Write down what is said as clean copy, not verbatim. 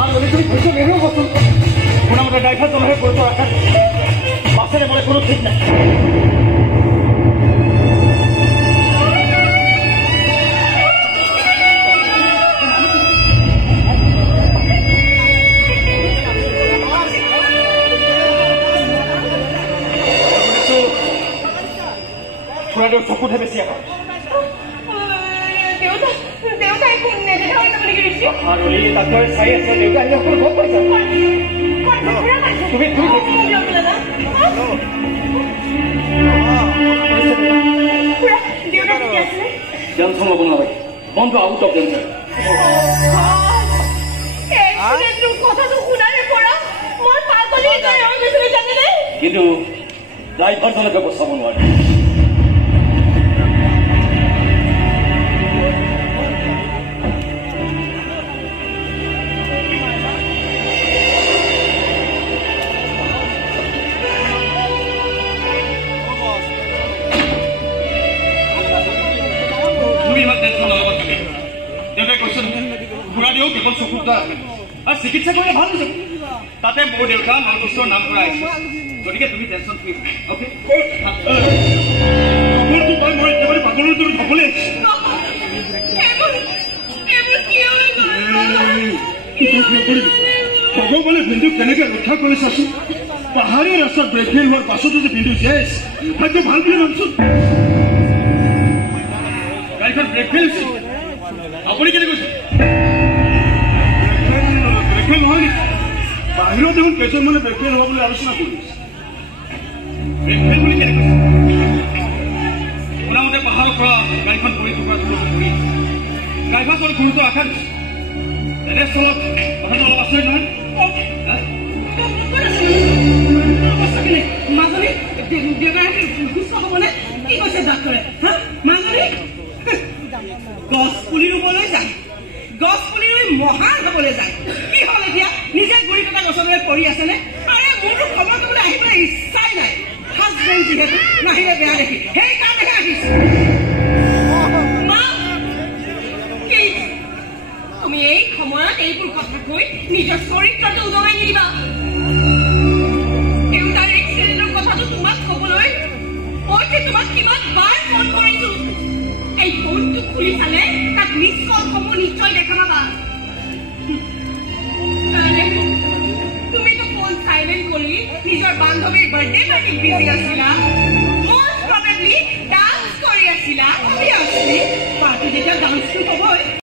আর বলি তুমি ধৈর্য নেবেও বসুন কোন আমাদের ড্রাইভার জন্য হয়ে করতো রাখার বাসের বলে কোনো ঠিক নাই চকুত হে বেছি আকৌ তাকে চাই আছে দেউতা আহিলে সকলো গম পাইছা তুমি টেনশ্যন ল'ব নালাগে বন্ধ আউট অফ টেনশ্যন কিন্তু ড্ৰাইভাৰজনকে বচাব নোৱাৰে কেৱল চকুত আৰু চিকিৎসা কৰিলে ভাল হৈ যাব তাতে মোৰ দেউতা নলকৃষ্ণৰ নাম কৰা আহিছে গতিকে তুমি টেনশ্যন ফ্ৰী অ'কে মই একেবাৰে পাগলৰ দৰে ধবলৈ ভগৱানে বিন্দুক কেনেকে ৰক্ষা কৰি চাচোন পাহাৰীয়া ৰাস্তাত ব্ৰেক ফেইল হোৱাৰ পাছতো যে বিন্দু জীয়াই আছে ভাগ্য ভাল বুলি ভাবচোন গাড়ীখন ব্ৰেক ফেইল হৈছে আপুনি কেনে কৈছে নহয় নেকি বাহিৰত দেখোন কেইজনমানে ব্ৰেক ফেইল হোৱা বুলি আলোচনা কৰি ব্ৰেক ফেইল বুলি কেনে কৈছে শুনামতে পাহাৰৰ পৰা গাড়ীখন পৰি থকা পৰি ড্ৰাইভাৰজন গুৰুত্ব আশা দিছে তেনেস্থলত কথাটো অলপ আচৰিত নহয় মাজনী দেউতাকে সুস্থ হ'বনে কি কৈছে ডাক্তৰে মাজনী গছ পুলি ৰুবলৈ যায় গছ পুলি ৰুই মহান হ'বলৈ যায় কি হ'ল এতিয়া নিজে গুৰি কটা গছলৈ পৰি আছেনে আৰে মোৰতো খবৰ কৰিবলৈ আহিবলৈ ইচ্ছাই নাই হাজবেণ্ড যিহেতু নাহিলে বেয়া দেখি সেইকাৰণেহে আহিছে তুমি এই সময়ত এইবোৰ কথা কৈ নিজৰ চৰিত্ৰটো উদঙাই নিদিবা দেউতাৰ এক্সিডেণ্টৰ কথাটো তোমাক ক'বলৈ মই যে তোমাক কিমান বাৰ ফোন কৰিছো এই ফোনটো খুলি চালে তাক মিছ কলসমূহ নিশ্চয় দেখা পাবা তুমিতো ফোন চাইলেণ্ট কৰি নিজৰ বান্ধৱীৰ বাৰ্থডে পাৰ্টিত বিজি আছিলা মষ্ট প্ৰবেবলি ডান্স কৰি আছিলা পাৰ্টি যেতিয়া ডান্সটো হ'বই